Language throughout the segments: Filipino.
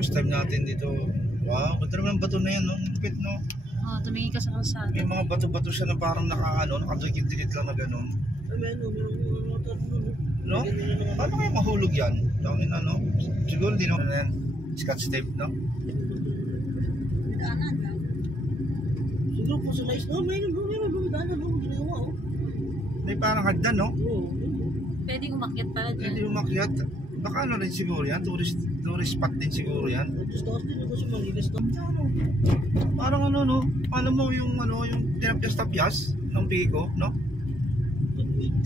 First time natin dito. Wow, ganda naman ang bato na yan, no? Lupit, no? Oh, tumingin ka sa kalsada. May mga bato-bato siya na parang nakadikit-dikit lang na gano'n. No? Paano kaya mahulog yan? Tawagin na, no? Siguro hindi naman yan. Scotch tape, no? Daanan lang. Siguro po sa nais, no? May daanan, no? Ginawa, oh. May parang hagdan, no? Oo. Pwedeng umakyat pala dyan. Hindi umakyat. Baka ano rin siguro yan? Tourist spot din siguro yan. Tapos din ako sa maligas na. Parang ano, no? Alam mo yung tinapyas-tapyas ng Pico, no?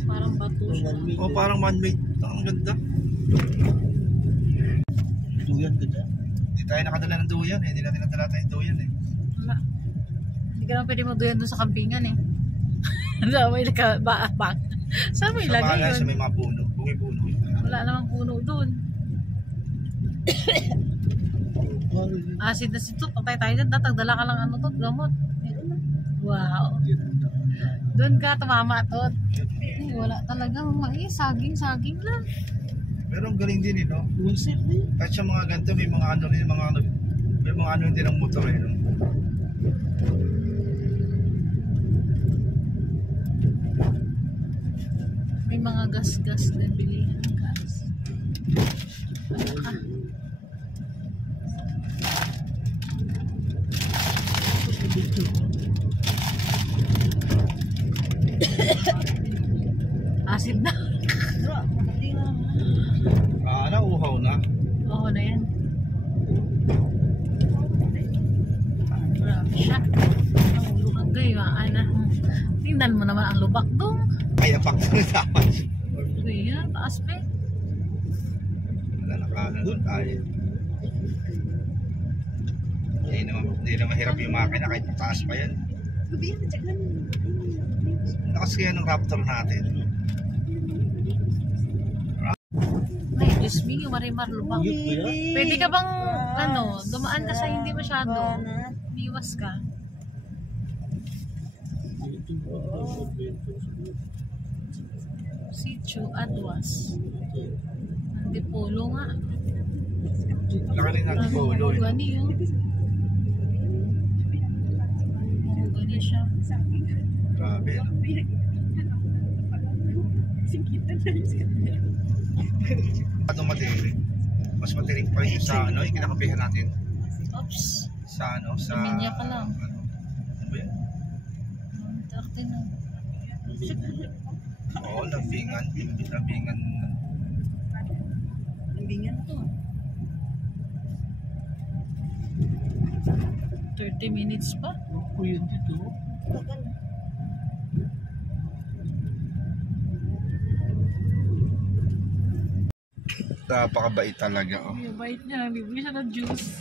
Parang bato siya. O parang man-made. Ang ganda. Duyan ganda. Hindi tayo nakadala ng duyan eh. Hindi natin nadala tayong duyan eh. Wala. Hindi ka naman pwede magduyan doon sa kampingan eh. Saan mo ilagay? Saan mo ilagay yun? Sa may mga puno. Bungi-puno. Wala namang puno doon. Acid na sito. Patay tayo dyan. Tatagdala ka lang ano to. Gamot. Wow. Doon ka tumama to. Wala talagang mais. Saging lang. Pero ang galing din eh, no? Concept din. Kahit sa mga ganito, may mga ano rin, may mga ano din ang motor eh, no? May mga gas-gas na bilihan ng gas. Acid na. Uhaw na. Oo na yan. Grabe siya. Ang lubak kayo. Tingnan mo naman ang lubak doon. Kaya pak na dapat. Kuya, taas pa. Wala nakakalan tayo. Hindi na mahirap yung makina kahit mataas pa yan. Lakas kaya ng Raptor natin. Ay, Diyos me, marimar lubak. Pwede ka bang, dumaan ka sa hindi masyado. Iwas ka. Sitio Adwas. Antipolo nga. Laka rin natin polo eh. Gani yun. Gani siya. Grabe. Ano matirik? Mas matirik pa rin sa yung kinakapihan natin. Oops. Sa Luminya ka lang. Ano ba yan? 30 na. Oo, lambingan. Lambingan. Lambingan to. 30 minutes pa. Ako yun dito. Napakabait talaga. Oh. Yung bait niya, bibili siya ng juice.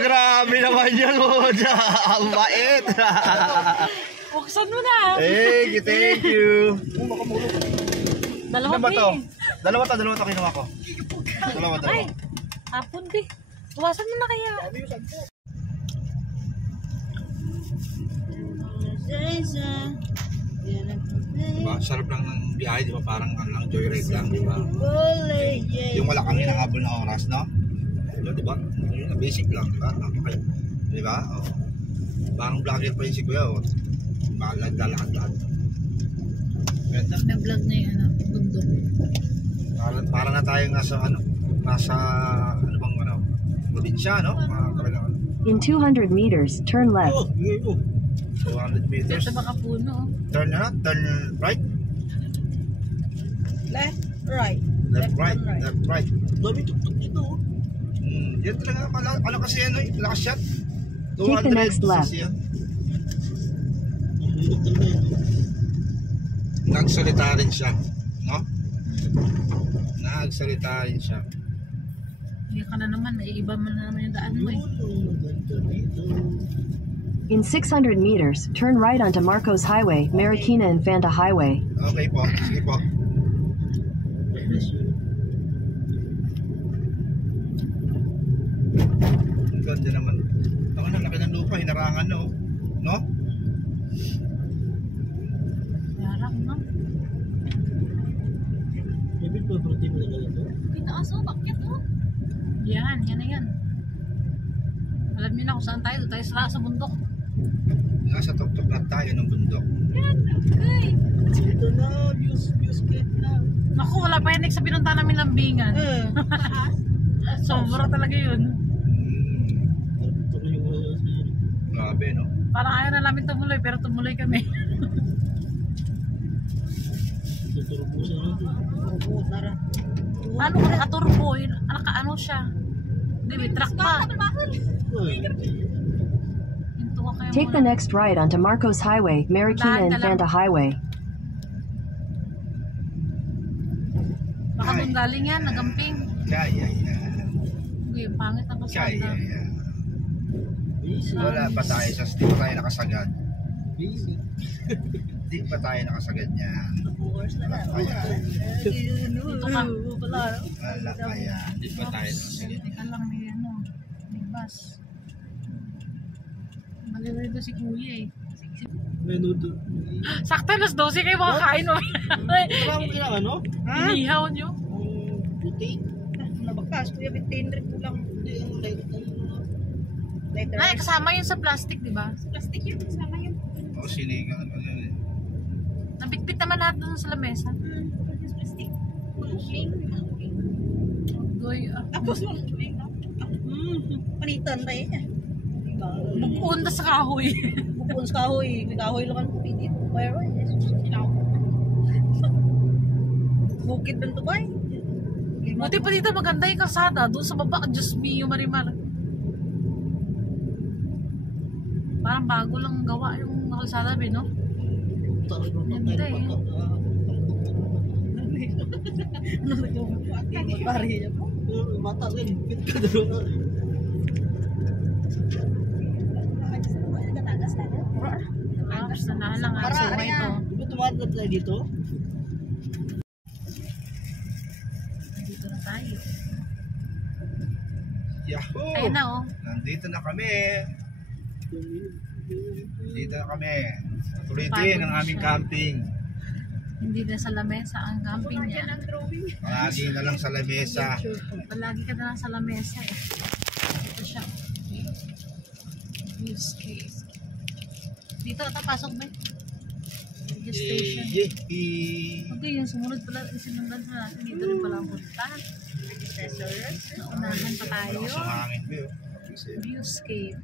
Grabe naman yan, Moja. Ang bait. Buksan mo na. Thank you. Dalawa Ano ba to? eh. Dalawa to kinuha ko. Dalawa. Ay, hapon di. Tuwasan mo na kaya. Diba? Sarap lang ng biyahe, di ba? Parang ang joyride lang, di ba? Yung wala kang hinahabol na oras, no? Ito, di ba? Yun, basic lang, di ba? Di ba? Oh. Parang vlogger pa yun si Kuya, oh. Lalakad-lakad. Ganda. Na-vlog na yun, bundok. Para na tayong nasa probinsya, no? Talagang, In 200 meters, turn left. 200 meters. Ito baka puno. Turn right? Left, right. Left, right. Dami tuk-tuk dito. Yan talaga, ano kasi yan, lakas yan. Take the next left. Yan. Nagsalita rin siya, no? Nagsalita rin siya. Hindi ka na naman, iba mo na naman yung daan mo eh. In 600 meters, turn right onto Marcos Highway, Marikina Infanta Highway. Okay po, sige po. Ang ganda naman. Ang laki ng lupa, hinarangan, no? No? Yarap na. Maybe po protein na ganito. Pinaas o, bakit o? Yan na yan. Alam niyo na kung saan tayo. Doon tayo sa bundok. Nasa tuktok na tayo ng bundok. Yan, okay. Ito na, views gate na. Naku, wala pa yan sa pinunta namin lambingan. Sobra talaga yun. Ito na yung Grabe, no? Parang ayaw na namin tumuloy, pero tumuloy kami. turbo siya natin. Turbo, tara. Paano ka nakaturbo? Ano siya? Hindi, may truck pa. Hinto ka kaya Take the next right onto Marcos Highway, Marikina and Fanta Highway. Baka doon galing yan, nagamping. Kaya. Uy, pangit ang kasada. Kaya. Busy. Wala pa tayo sa di pa tayo nakasagad. Busy. Di pa tayo nakasagad niyan. Wala kaya. Dito ka. Wala kaya. Di pa tayo nakasagad. Hindi ka lang may may bus. Maliwala doon si Kuya eh. Menudo. Sakto, alas 12 kayo makakain mo. Marami kailangan, ano? Inihaw nyo. Butik. Nabakas, kuya, 15 ko lang. Hindi, ang light. Later. Ay, kasama yun sa plastic, di ba? Plastic yun, kasama yun. O sinigang. Nabitbit naman lahat doon sa lamesa. Plastic. Cling. Goy, Tapos yung cling. Panitan tayo niya. bukunda sa kahoy. Bukod sa kahoy. May kahoy lang ang pinit. Pero, bukid ng Dubai. Buti pa dito maganda yung kalsada. Doon sa baba, Diyos mio, Marimar. Parang bago lang gawa yung kalsada, no? Ganda eh. Pare niya po. Mata rin. Pit ka doon. Tapos na lang ang sumay ito. Di ba tumatag tayo dito? Dito na tayo. Yahoo! Ayun na oh. Nandito na kami. Nandito na kami. Tuloy-tuloy ang aming camping. Hindi na sa lamesa ang camping niya. Palagi na lang sa lamesa. Palagi ka na lang sa lamesa eh. Ito siya. Use case. Dito, pasok ba? Gas station. Okay, yung sumunod pala, sinundan sa natin. Dito rin pala ang punta. Naunahan pa tayo. Malakas ang hangin ko yun. Viewscape.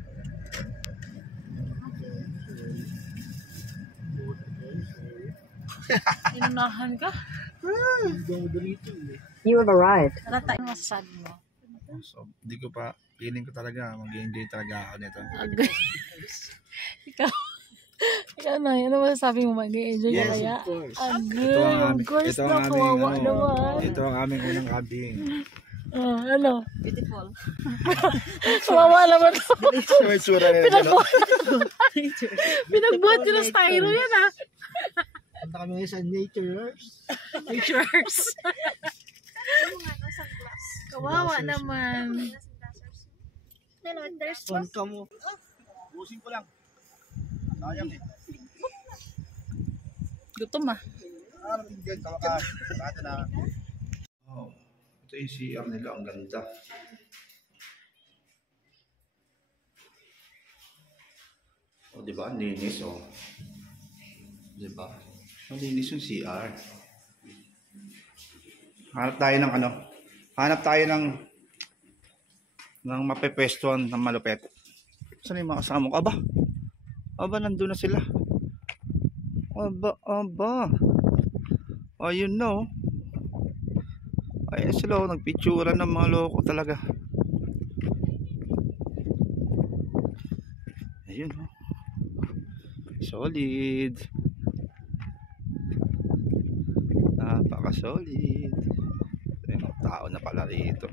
Inunahan ka? You have arrived. Tara tayo masasabi mo. So, di ko pa, feeling ko talaga, mag-enjoy talaga ako nito. Agay. Ikaw na, ano masasabi mo? Mag-enjoy ka kaya? Of course. Agay, of course na, kawawa naman. Ito ang aming unang camping. Ano? Beautiful. Kawawa naman to. May tsura nila. Pinagbuhat nyo ng styro yan ah. Punta kami ngayon sa Nature's. Pictures. Kawawa naman. Fun ka mo. Busing ko lang. Sayang eh. Gutom ah. Arating din, kawakan. Bata na. Oh, ito yung CR nila. Ang ganda. Oh, diba? Ang linis, oh. Diba? Ang linis yung CR. Hanap tayo ng ano? Hanap tayo ng mapepwestuhan ng malupet. Saan yung mga kasama ko? Aba, nandun na sila. Aba. Ayun na, oh. Ayun sila, oh. Nagpitsura ng mga loko talaga. Ayun, oh. Solid. Napaka-solid. Ayun, ang tao na pala rito.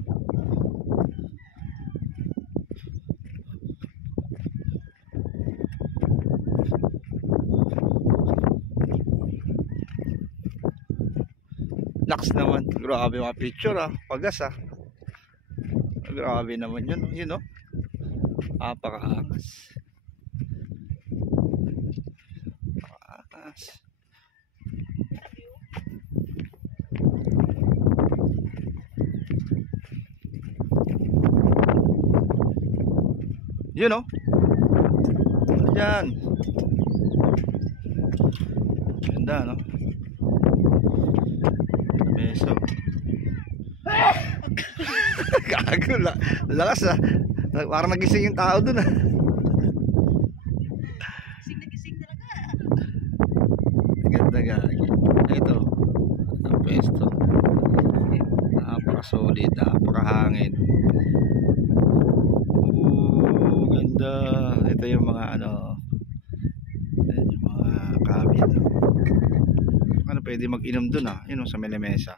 Laks naman. Grabe mga picture ah. Pagas ah. Grabe naman yun. Yun oh. Napaka-angas. Napaka-angas. Yun oh. Ayan. Ganda no. Beso. Gago la. Lakas ah. Parang nagising yung tao dun ah. Gising na gising talaga. Ganda gagi. Ito. Ang pesto. Napaka-solid, napakahangin. Ganda. Ito yung mga ano. Ayan yung mga cabin. Ano pwede mag-inom dun ah. Yun sa Melemesa.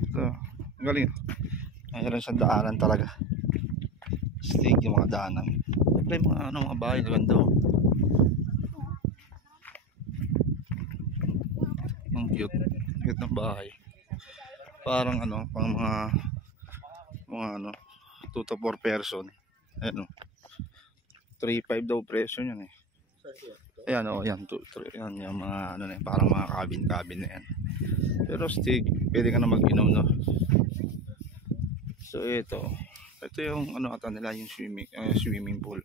Ito. Ang galing. Mayroon siyang daanan talaga. Stig yung mga daanan. Siyempre yung mga, mga bahay na ganda. Ang cute. Cute ng bahay. Parang ano, pang mga ano, 2 to 4 person. Ayan o. 3.5 daw presyo yan eh. Ayan o, yan, 2, 3, yan yung mga ano na yun, parang mga cabin na yan. Pero stig, pwede ka na mag-inom no. So ito yung ano ata nila, yung swimming pool.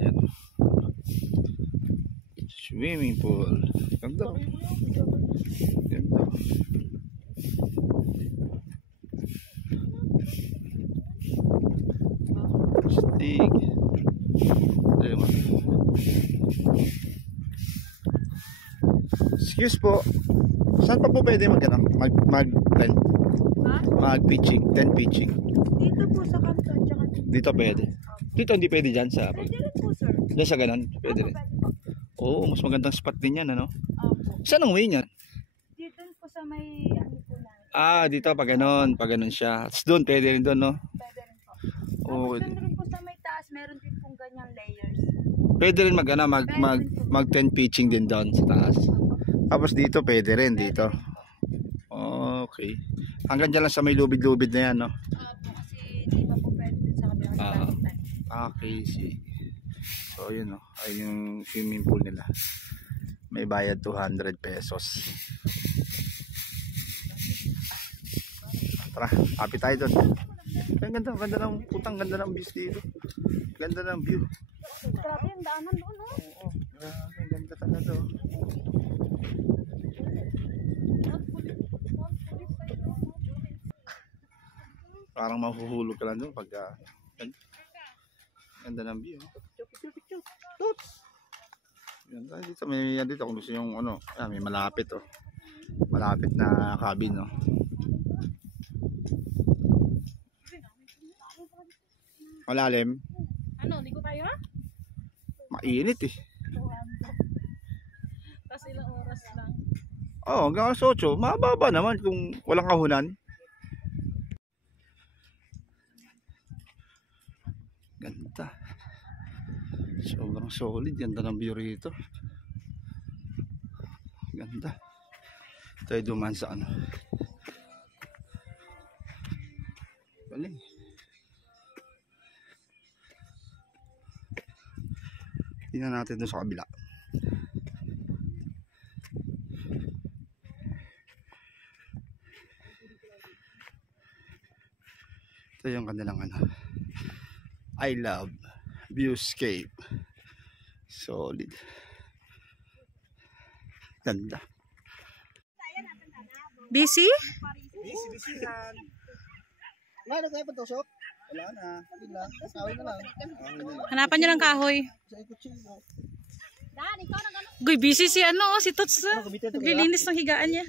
Ayan. Swimming pool. Ganda. Ganda. Stig. Ayun. Excuse po. Saan pa po pwede mag pitching, 10 pitching? Dito po sa kanto, tsaka Dito pwede. Dito hindi pwede dyan sa pwede rin po, sir. dyan sa ganun, pwede rin. Oo, mas magandang spot din yan ano. Opo. Saan ang way niyan? Dito po sa may, ano po na, Dito pag ganun siya. Tapos doon, pwede rin doon no. pwede rin po. Oo, Tapos doon rin po sa may taas, meron din pong ganyang layers. pwede rin mag 10 pitching din doon sa taas. Tapos dito pwede rin dito. Okay. Hanggang dyan lang sa may lubid-lubid na yan no. Opo, kasi di ba po pwede din sa kabilang baliktad. Okay, see. So yun no, ay yung swimming pool nila. May bayad 200 pesos. Tara, happy tayo doon. Ang ganda ng putang ganda ng views dito. Ganda ng view. Grabe yung daanan doon, no? Oo, grabe, ang ganda talaga to. Parang mahuhulog ka lang doon pagka ganda ng view. Toots! Ganda dito, may yan dito kung gusto yung ano, may malapit oh. Malapit na cabin no. Malalim. Ano, ligo tayo ha? Mainit eh. Tapos ilang oras lang. Hanggang alas 8, mababa naman kung walang kahunan. Ganda. Sobrang solid, ganda ng view rito. Ganda. Tayo duman sa ano. Galing. Tingnan natin doon sa kabila. Ito yung kanilang ano. I love viewscape. Solid. Ganda. Busy? Busy yan. Wala na tayo patusok? Wala na. Wala. Sawin na lang. Hanapan nyo ng kahoy. Sa ikutsilyo. Guy, busy si si Tots. Naglilinis ng higaan niya.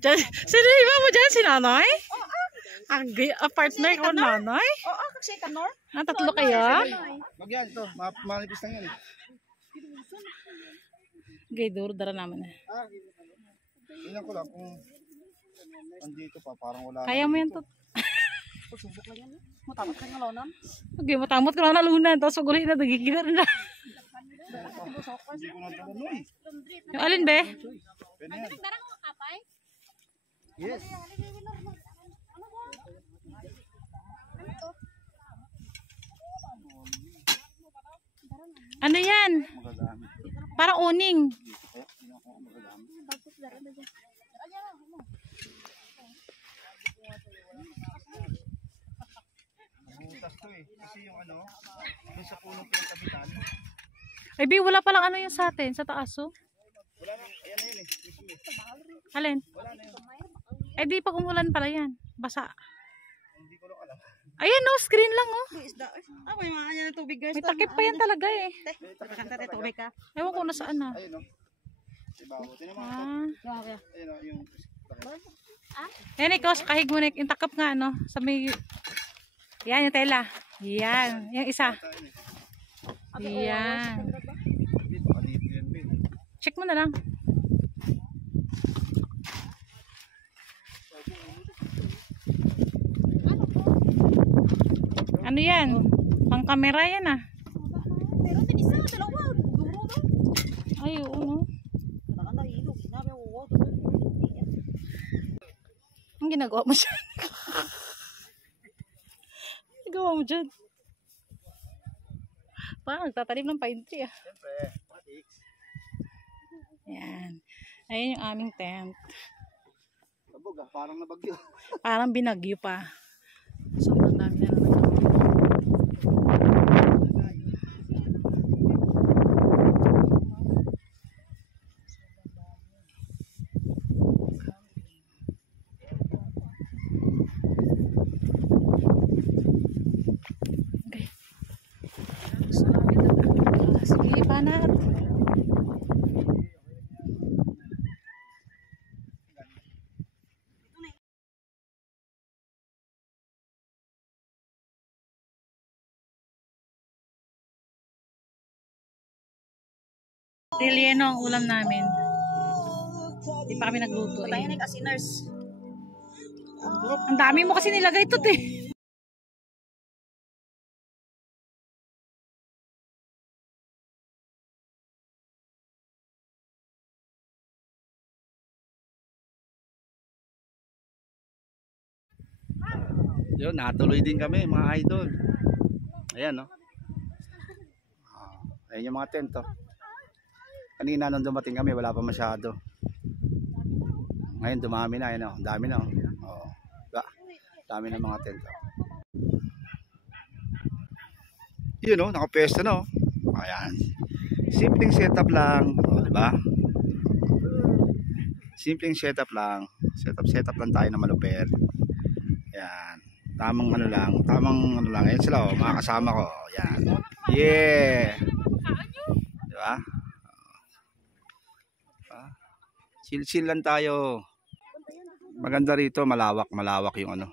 Diyan, sino iba mo dyan? Si Nanay? Partner ko Nanay? Oo, kasi kanor. Tatlo kayo? Wag yan ito. Manipis lang yan eh. Guy, dara naman. Tingnan ko lang kung andito pa. Parang wala. Kaya mo yan, Tot. Subok lang yan. Matamot ka ng lonan. Okay, matamot ka lang nalunan. Tapos maguloy na, nagigidar na. Hindi ko na tuloy. Yung alin, be? Pwede yan. Yes. Ano yan? Magagamit. Parang uning. eh. Kasi yung ano, yung sa punong pinagkabitan, Ay, Bi, wala palang ano yun sa atin, sa taas, oh. wala na, ayan na yun eh. Mismo eh. Alin? Wala na yun. Ay, di pag umulan pala yan. Basa. Hindi ko lang alam. Ayan, oh, screen lang, oh. Isda. Ah, may mga kanya ng tubig guys. May takip pa yan talaga, eh. Makanta tayo tubig ka. Ewan ko nasaan na. Ayun no. Diba, buti naman. Ah. Ayun no, yung... Yan, ikaw, sa kahig mo na yung takap nga, no? Sa may... Yan, yung tela. Yan, yung isa. Yan. Dito, dito yan, Ben. Check mo na lang. Ano yan? Pang kamera yan, ah. Pero tinisa, dalawa. Duro ba? Ay, oo, no? Nakakanda, ilog. Inabi, oo. Ang ginagawa mo dyan? Ginagawa mo dyan? Parang nagtatanim ng pine tree, ah. Siyempre, patiks. Yan. Ayan yung aming tent. Labog ah, parang nabagyo. Parang binagyo pa. Sobrang dami na naman. Okay. Sige, panat. Relleno ang ulam namin. Hindi pa kami nagluto. Tayo na kasi nurse. Ang dami mo kasi nilagay ito, eh. Yun, natuloy din kami mga idol. Ayan no. Ayan yung mga tent oh. Kanina nung dumating kami wala pa masyado. Ngayon dumami na, ayan oh. Dami na oh. Oh. Dami na mga tent oh. Yun oh, nakapwesto na oh. Ayan. Simpleng setup lang, oh, di ba? Simpleng setup lang. Setup lang tayo na malupit. Ayan. Tamang ano lang. Ayan sila oh, mga kasama ko. Ayan. Yeah. Di ba? Chill lang tayo. Maganda rito, malawak yung ano.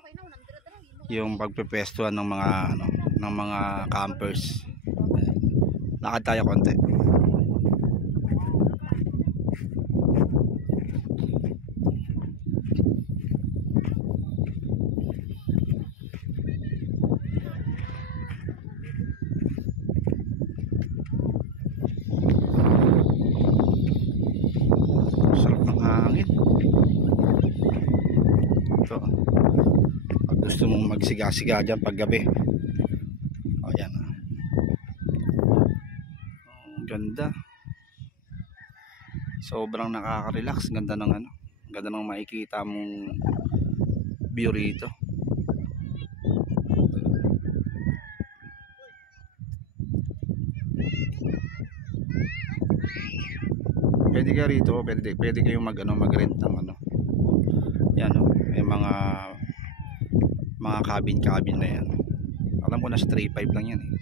Yung pagpepestuhan ng mga ano, ng mga campers. Lakad tayo konti. Sarap ng hangin. Ito. Pag gusto mong magsiga-siga dyan pag gabi. O yan. Ang ganda. Sobrang nakaka-relax. Ganda ng ano. Ganda ng makikita mong view rito. Pwede ka rito, pwede kayong mag-rent ng ano. Yan oh, may mga cabin na yan. Alam ko nasa 3.5 lang yan eh.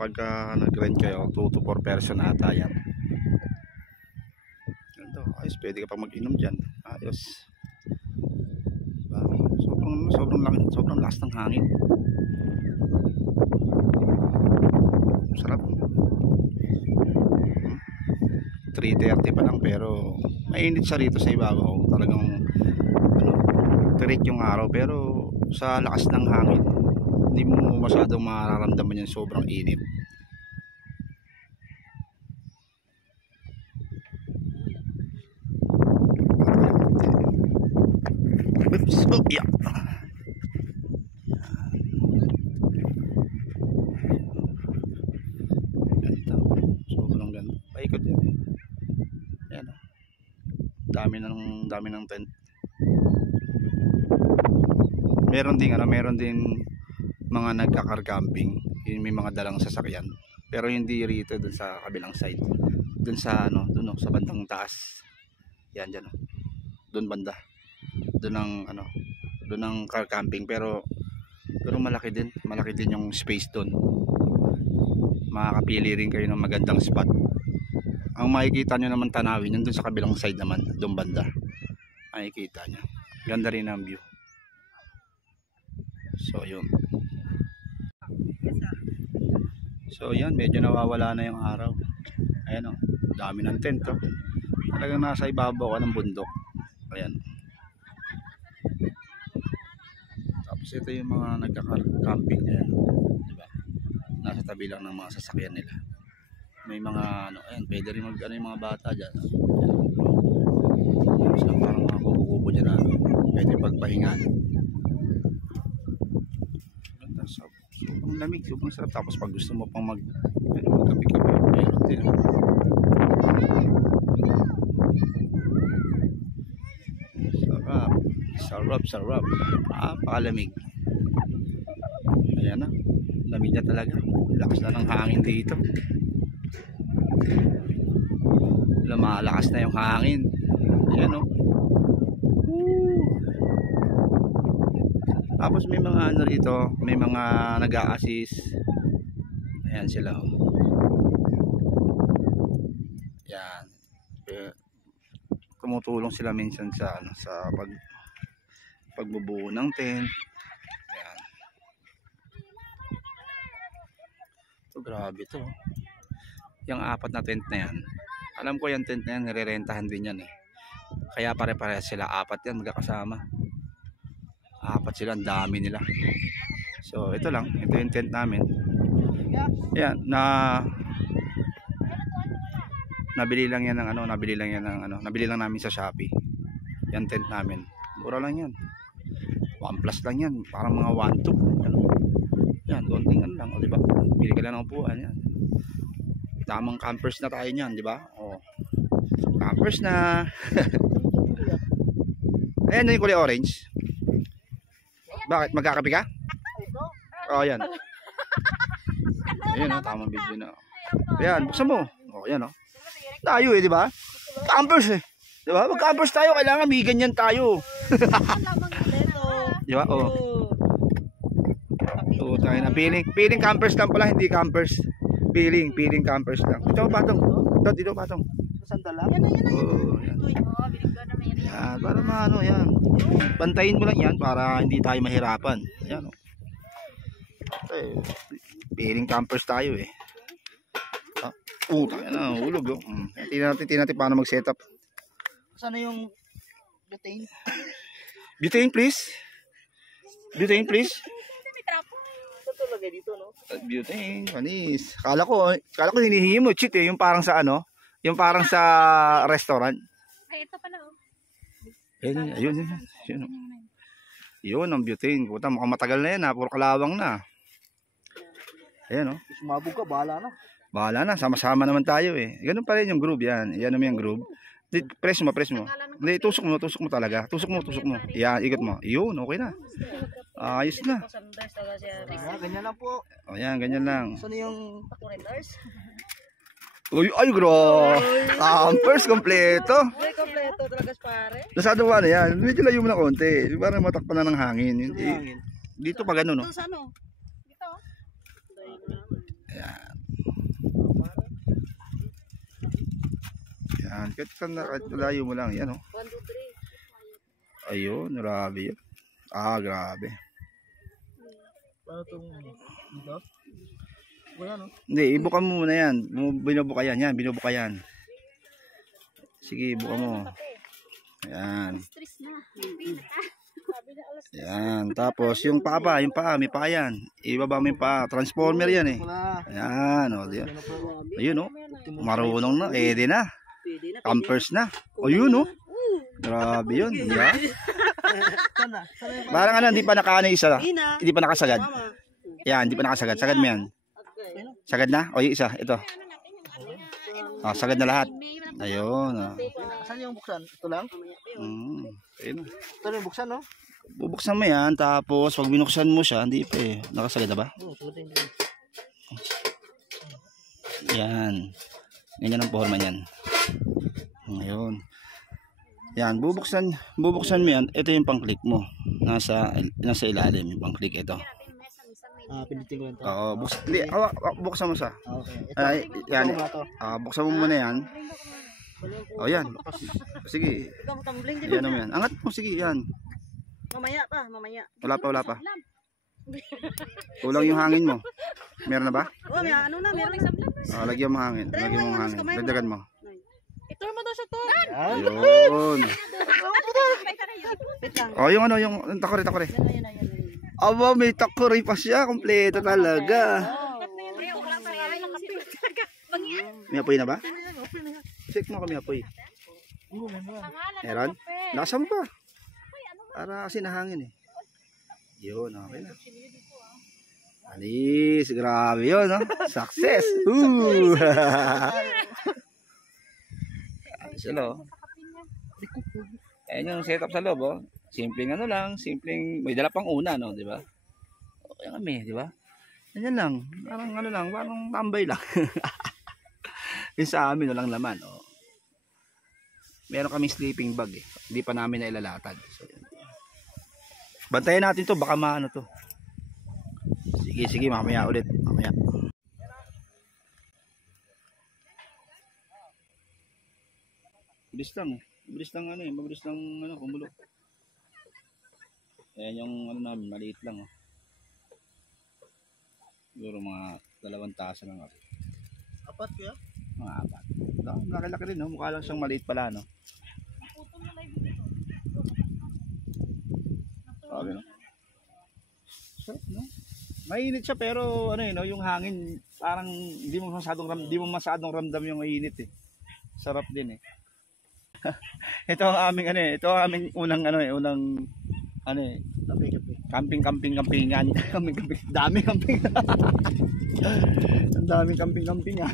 Pagka nag-rent kayo 2 to 4 person ata yan. Ganito, ayos, pwede ka pa mag-inom dyan. Ayos. Diba? Sobrang lakas ng hangin. Sarap. 3:30 pa lang pero mainit siya rito sa ibabaw. Talagang ano, tirik yung araw pero sa lakas ng hangin hindi mo masyadong mararamdaman yung sobrang init. Oops, oh, yeah. Sobrang ganda. Paikot yan eh. Ayan o. Dami ng tent. meron din mga nagka-car camping. Yung may mga dalang sasakyan. Pero hindi rito dun sa kabilang side. Dun sa sa bandang taas. Yan diyan. Dun banda. Dun ang car camping pero malaki din yung space dun. Makakapili rin kayo ng magandang spot. Ang makikita nyo naman tanawin yun dun sa kabilang side naman, dun banda. Makikita nyo. Ganda rin ang view. So yun. So yan, medyo nawawala na yung araw. Ayan o, dami ng tent o. Talagang nasa ibabaw ka ng bundok. Ayan. Tapos ito yung mga nagka-camping. Ayan. Diba? Nasa tabi lang ng mga sasakyan nila. May mga ayan, pwede rin yung mga bata dyan. So parang mga kubo-kubo dyan pwede pagpahingan. Sobrang lamig, sobrang sarap. Tapos pag gusto mo pang magkape-kape, meron din. Sarap. Pakalamig. Ayan na. Lamig na talaga. Lakas na ng hangin dito. Lumalakas na yung hangin. Ayan o. Tapos may mga rito, may mga nag-a-assist. Ayan sila. Yan. Tumutulong sila minsan sa pagbubuo ng tent. Ayan. Ito grabe to. Yung 4 na tent na yan. Alam ko yung tent na yan, nirerentahan din yan eh. Kaya pare-pare sila, 4 yan magkakasama. 4 sila, ang dami nila. So ito lang, ito yung tent namin. Yan, nabili lang namin sa Shopee. Yan tent namin. Mura lang yan. 1 plus lang yan, parang mga 1, 2. Yan, konting lang, o diba? Pili ka lang ng upuan yan. Tamang campers na tayo niyan, di ba? Oh. Campers na. Ayan na yung kulay orange. Bakit? Magkakape ka? Oh, yan. Ayan, tamang video na. Ayan, buksan mo. Oh, yan, oh. Tayo di ba? Campers eh. Di ba? Mag-campers tayo, kailangan may ganyan tayo. Di ba? Oh. So, tayo na. Feeling campers lang pala, hindi campers. Feeling campers lang. Dito patong. Dito patong. Sandala. Oo, yan. Yan, para yan. Bantayin mo lang yan para hindi tayo mahirapan. Ayan o. Feeling campers tayo eh. Tayo na, hulog o. Tingnan natin paano mag-setup. Sana yung butane? Butane please. Butane please. Ito lagay dito, no? Butane, panis. Kala ko hinihingi mo cheat eh, yung parang sa yung parang sa restaurant. Ay, ito pala oh. Ayun. Yun ang butane. Puta, mukhang matagal na yan ha. Puro kalawang na. Ayan o. Sumabog ka, bahala na. Bahala na. Sama-sama naman tayo eh. Ganun pa rin yung groove yan. Yan naman yung groove. Press mo. Hindi, tusok mo talaga. Tusok mo. Yan, ikot mo. Yun, okay na. Ayos na. Ganyan lang po. O yan, ganyan lang. Saan yung $2? Ay, campers, kompleto. Ay, kompleto talaga pare. Nasado ba na yan? Medyo layo mo na konti. Parang matakpan na ng hangin. Dito pa gano'n, no? Ito sa ano? Dito. Ayan. Yan. Kahit layo mo lang. Yan, oh. 1, 2, 3. Ayun, grabe yun. Grabe. Paano itong dito? Wala, no? Hindi, ibuka mo muna yan. Binubuka yan. Yan, binubuka yan. Sige, ibuka mo. Ayan. Yan. Tapos, yung paa, may paa yan. Ibaba mo yung paa. Transformer yan eh. Ayan, o. Ayun, o. Marunong na. Pwede na. Campers na. Ayun, o. Grabe yun. Yan. Parang hindi pa nakaano isa. Hindi pa nakasagad. Yan, hindi pa nakasagad. Sagad mo yan. Sagad na? O yung isa, ito. Sagad na lahat. Ayun. Saan yung buksan? Ito lang? Ayun. Ito yung buksan, no? Bubuksan mo yan, tapos pag binuksan mo siya, hindi pa eh. Nakasalida ba? Yan. Ganyan ang forma niyan. Ngayon. Yan, bubuksan mo yan. Ito yung pang-click mo. Nasa ilalim yung pang-click ito. Pinitin ko lang to. Oo, buksan mo siya. Okay. Ay, yan. to. Buksan mo muna yan. Oh, yan. Sige. Ikaw mo tumbling din. Yan mo yan. Angat mo, sige, yan. Mamaya pa, mamaya. Wala pa. Kulang yung hangin mo. Meron na ba? Oh, may ano na, meron na. Lagyan mo hangin. Dagdagan mo. Itur mo daw siya to. Yun. Wait lang. Oh, yung ano, yung takore. Yan. Aba, may takore pa siya. Kompleto talaga. May apoy na ba? Check mo kami apoy. Meron? Nasa mo pa. Para kasi nahangin eh. Yun, okay na. Alis, grabe yun, no? Success! Woo! Silo. Ayan yung setup sa loob, oh. Simpleng ano lang, may dala pang una, no, di ba? Okay kami, di ba? Ganyan lang, parang ano lang, parang tambay lang. Yung sa amin, walang laman, oh. Meron kaming sleeping bag, eh. Hindi pa namin nailalatag. So, yun. Bantayan natin to, baka maano to. Sige, mamaya ulit, mamaya. Bilis lang kumulo. Ayan yung ano namin, maliit lang, oh. Siguro mga 2 tasa lang ako. Apat kaya? Mga 4. Laki-laki rin, no? Mukha lang siyang maliit pala, no? Okay, no? Sarap, no? Mainit siya pero ano no, yung hangin parang hindi mo masyadong ramdam yung init eh. Sarap din eh. Ito ang aming unang campingan. Daming camping. Ang daming campingan.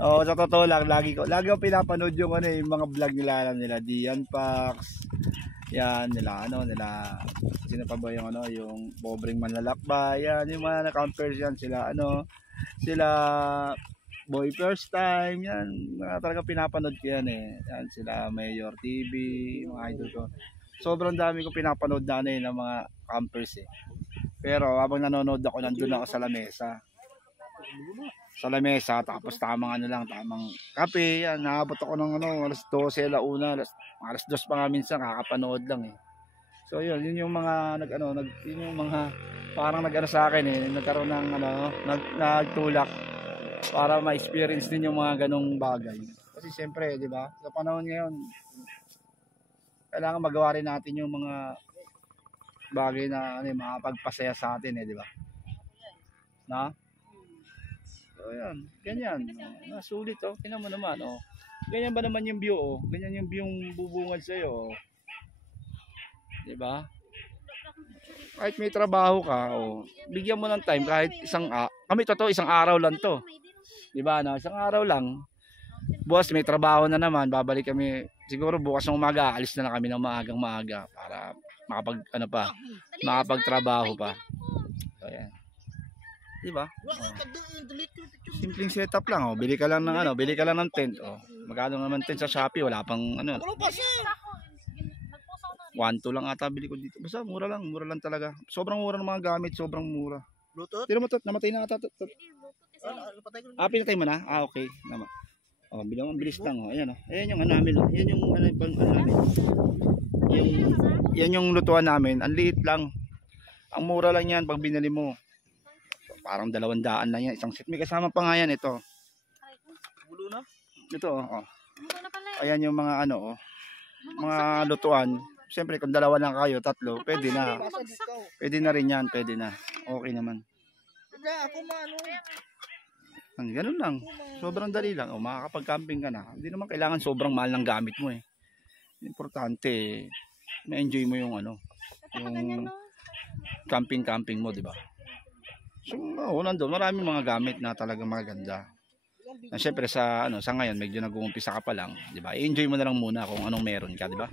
Oh, sa totoo lang, lagi ko pinapanood yung yung mga vlog nila Dian Pax. Yan nila sino pa ba yung yung pobreng manlalakbay, yan yung mga campers yan, sila Boy First Time, yan talaga pinapanood ko yan eh. Yan sila Mayor TV, mga idol ko. Sobrang dami ko pinapanood na ng mga campers eh. Pero habang nanonood ako, nandun ako sa lamesa, tapos tamang kape, yan, naabot ako ng alas 12, alas 2 pa nga minsan, kakapanood lang eh. So yun yung mga yun yung mga parang sa akin eh, nagkaroon ng nagtulak para ma-experience din yung mga ganong bagay. Kasi siyempre, di ba, sa panahon ngayon, kailangan magawa rin natin yung mga bagay na makapagpasaya sa atin eh, di ba? Na? So yan, ganyan. Nasulit oh. Tingnan mo naman oh. Ganyan ba naman yung view oh? Ganyan yung view yung bubungad sa iyo oh. 'Di ba? Kahit may trabaho ka oh, bigyan mo ng time kahit isang araw lang 'to. 'Di ba? No, isang araw lang. Bukas may trabaho na naman, babalik kami. Siguro bukas ng umaga, alis na lang kami ng maaga para makapagtrabaho pa. So yan. Diba? Simpleng setup lang oh. Bili ka lang ng tent oh. Magkano naman tent sa Shopee, wala pang 1-2 lang ata bili ko dito. Basta mura lang talaga. Sobrang mura ng mga gamit, sobrang mura. Bluetooth? Tira mo to, namatay na ata. Pinatay mo na? Okay. Oh, bilang bilis lang oh. Ayan oh. Ayan yung namin oh. Yan yung namin. Yan yung lutuan namin. Ang liit lang. Ang mura lang yan pag binili mo. Parang 200 na yan, isang set. May kasama pa nga yan ito. Bulo na? Ito oh. Ayan yung mga mga lutuan. Siyempre kung 2 lang kayo, 3, pwede na. Pwede na rin yan, pwede na. Okay naman. Ganun lang. Sobrang dali lang. Makakapag-camping ka na. Hindi naman kailangan sobrang mahal ng gamit mo eh. Importante, ma-enjoy mo yung yung camping mo, di ba? So, nandun, maraming mga gamit na talagang maganda. Na syempre sa ngayon medyo nag-uumpisa ka pa lang, 'di ba? I-enjoy mo na lang muna kung anong meron ka, 'di ba?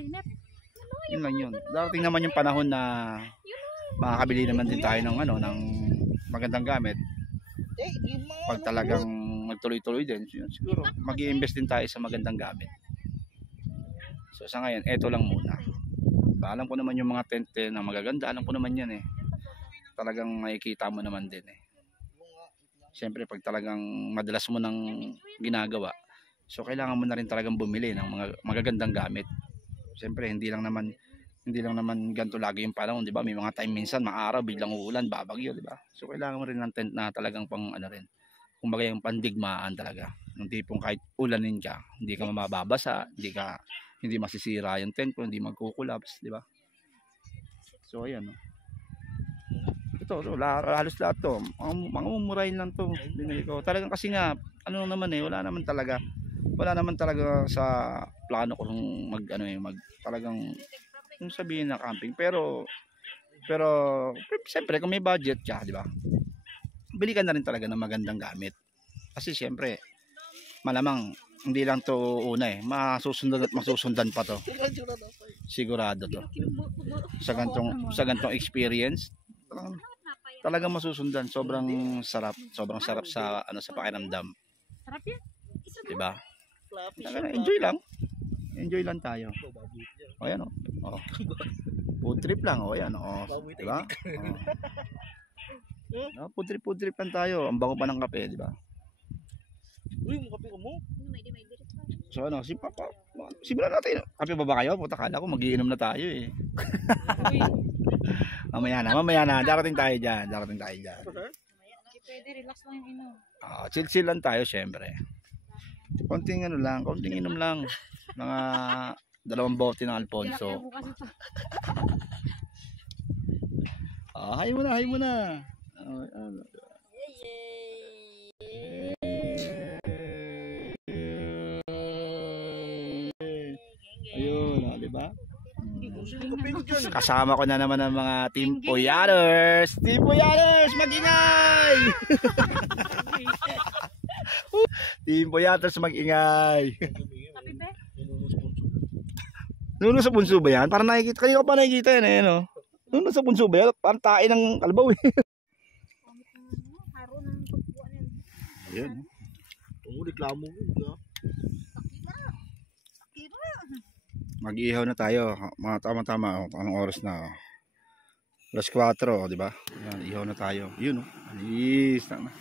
Yun lang yun. Darating naman yung panahon na makakabili naman din tayo ng ano, ng magandang gamit. Pag talagang magtuloy-tuloy din, siguro mag-i-invest din tayo sa magandang gamit. So sa ngayon, eto lang muna. Alam ko naman yung mga tent na magaganda, alam ko naman yan eh. Talagang makikita mo naman din eh. Siyempre pag talagang madalas mo nang ginagawa, so kailangan mo na rin talagang bumili ng mga magagandang gamit. Siyempre hindi lang naman ganito lagi yung panahon, di ba? May mga time minsan maaraw, biglang uulan, babagyo, di ba? So kailangan mo rin ng tent na talagang pang ano rin. Kumbaga yung pandigmaan talaga. Yung tipong kahit ulanin ka, hindi ka mababasa, hindi masisira yung tent ko, hindi magko-collapse, di ba? So ayan, no. Ito, halos lahat to. Mga mumurahin lang to. Binili ko. Talagang kasi nga, ano naman eh, wala naman talaga sa plano ko talagang yung sabihin na camping. Pero siyempre kung may budget ka, di ba? Bili ka na rin talaga ng magandang gamit. Kasi siyempre, malamang hindi lang to una eh. Masusundan pa to. Sigurado to. Sa gantong experience, talagang masusundan. Sobrang sarap sa sa pakiramdam. Sarap yan. Diba? Enjoy lang tayo. O yan o. Food trip lang o yan o. Diba? Food trip lang tayo. Ang bango pa ng kape, diba? Uy, kape ka mo? So ano, simulan natin. Kape ba kayo? Puta, kala ko magiinom na tayo eh. Mamaya na. Darating tayo dyan. Pwede, relax lang yung inom. Chill lang tayo syempre. Konting inom lang. Mga 2 bote ng Alfonso. Hay mo na. Ayun, di ba? Kasama ko na naman ang mga Team Puyaders. Mag-ingay! Team Puyaders, mag-ingay. Nuno sa punso ba yan? Parang nakikita. Kanina ko pa nakikita yan eh. No? Nuno sa punso ba yan? Parang tae ng kalabaw eh. Ayan. Reklamo mo. Mag-ihaw na tayo. Tama. Anong oras na? 4:00, di ba? Ayan, ihaw na tayo. Yun, oh. Alis na.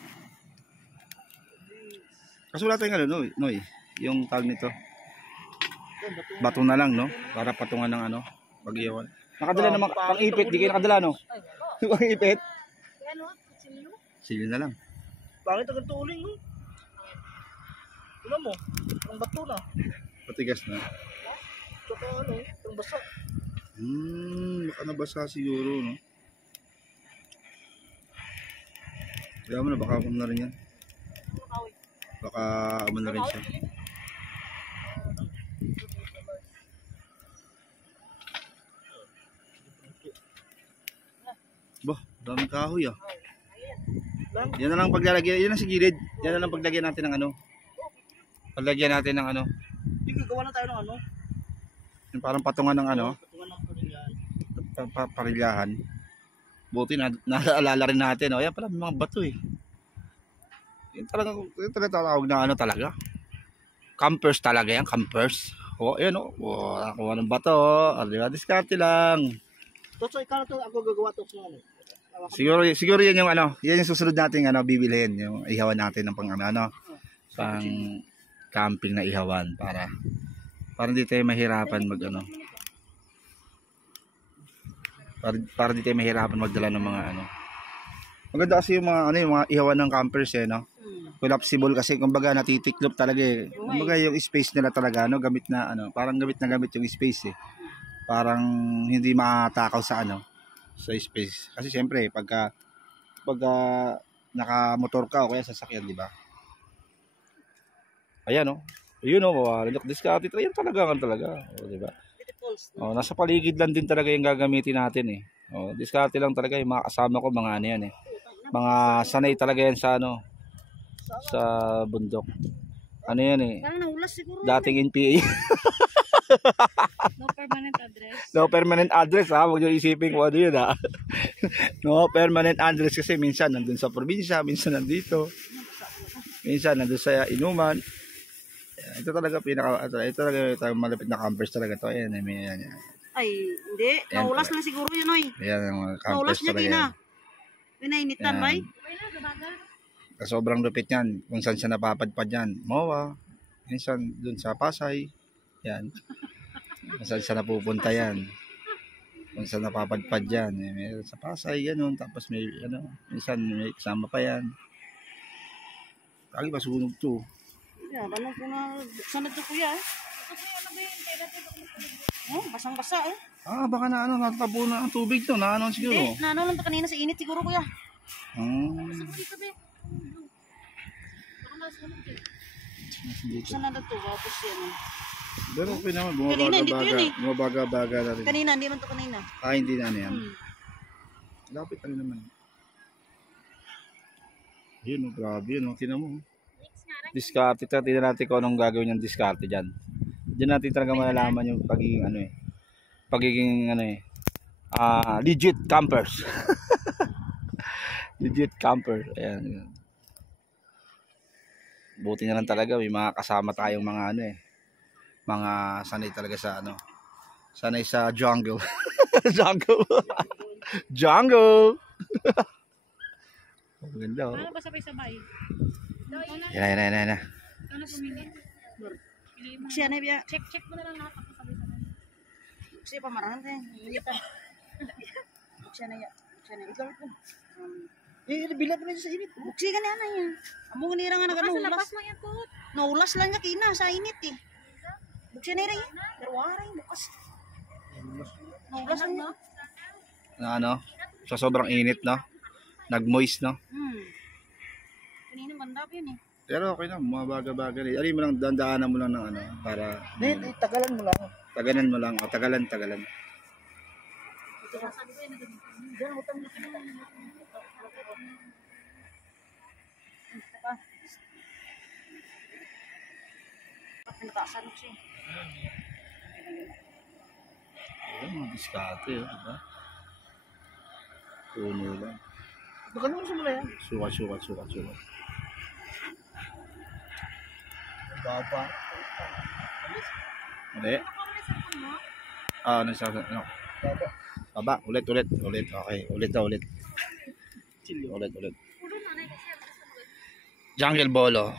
Kasi wala tayong Noy. Yung tawag nito. Bato na lang, no? Para patungan ng pag-ihawan. Nakadala naman pang-ipit. Di kayo nakadala, no? Pang-ipit. Silyo na lang. Bakit ang tuling, no? Tignan mo. Ang bato na. Patigas na. Tsaka ang basa. Baka nabasa siguro, no? Kaya mo na, baka ako na rin yan. Baka ako na rin siya. Bah, daming kahoy ah. Yan na lang paglalagyan, yan na sa gilid. Yan na lang paglagyan natin ng Paglagyan natin ng Hindi, gagawa na tayo ng yung parang patungan ng patungan ng parilyahan. Parilyahan. Buti na naalala rin natin. Yan pala, may mga bato eh. Yung talaga tawag na talaga. Campers talaga yan, campers. Ayan nakuha ng bato. Diba, diskarte lang. So ikaw na to, ako gagawa to sa Siguro yan yung yan yung susunod nating bibilhin, yung ihawan natin ng pang camping na ihawan para hindi tayo mahirapan para hindi tayo mahirapan magdala ng mga Maganda kasi yung mga ihawan ng campers collapsible kasi kumbaga natitiklop talaga eh. Kumbaga yung space nila talaga gamit na parang gamit yung space eh. Parang hindi matakaw sa sa space. Kasi siyempre pagka nakamotor ka o kaya sasakyan, di ba? Ayan yun diskarte yan talaga di ba? Nasa paligid lang din talaga yung gagamitin natin eh. Diskarte lang talaga yung mga kasama ko, mga yan eh. Mga sanay talaga yan sa sa bundok. Yan eh. Dating NPA. No permanent address. No permanent address ha, huwag nyo isipin kung ano yun ha. No permanent address kasi minsan nandun sa probinsya, minsan nandito. Minsan nandun sa inuman. Ito talaga ito talaga malapit na campers talaga to. Ayan, ayan. Ay, hindi. Ayan, Naulas pala. na siguro yun, oy. Ayan ang mga campers Naulas niya, talaga. Kina. Yan. Pinainitan, Yan. bay. Sobrang lupit yan. Kung saan siya napapadpad yan. MOA. Minsan dun sa Pasay. Yan. Kung saan siya napupunta yan. Kung saan napapadpad yan. May sa Pasay, ganun. Tapos may, minsan may kasama pa yan. Lagi ba sunog to? Yeah, tanong ko na, buksan na ito, kuya, eh. Oh, basang-basa, eh. Baka na natatapunan ang tubig to. Na siguro. Hindi, naano lang ito kanina sa init siguro, kuya. Buksan na ito, tapos yan, eh. Pero okay naman. Kanina, hindi to yun, eh. Bumabaga-baga na rin. Kanina, hindi man ito kanina. Hindi na yan. Lapit na rin naman. Yun, grabe yun. Tingnan mo. Discarte. Tingnan natin kung anong gagawin yung discarte dyan. Diyan natin talaga malalaman yung pagiging legit campers. Legit camper. Ayan. Buti na lang talaga may mga kasama tayong mga mga sanay talaga sa sanay sa jungle. Jungle. Maganda oh. Paano ba sabay-sabay? Yan. Ano pumili? Siya na, biya. Check mo na lang lahat ako sabay-sabay. Siya pa marahan, eh. Siya na, ya. Siya na, ikaw po. Bilat mo na sa init. Buksi ka na yan. Amo nga nira nga Sa labas nag-naulas. lang yan po. Naulas lang niya, Kina, sa init, eh. Buksi na rin, pero waray, bukas. Naulas lang niya. Na sa sobrang init no. Nag-moist no. Kanina mandap yun, eh. Pero okay na, mabaga-baga rin. Alin mo lang, dandaanan mo lang ng para... Tagalan mo lang. Tagalan mo lang. O, tagalan. Pintasan mo siya. Ayan, mga diskarte, diba? Puno lang. Baka naman simula yan. Sukat. Baba. Hindi. Baba, ulit. Okay, ulit. Jungle bolo.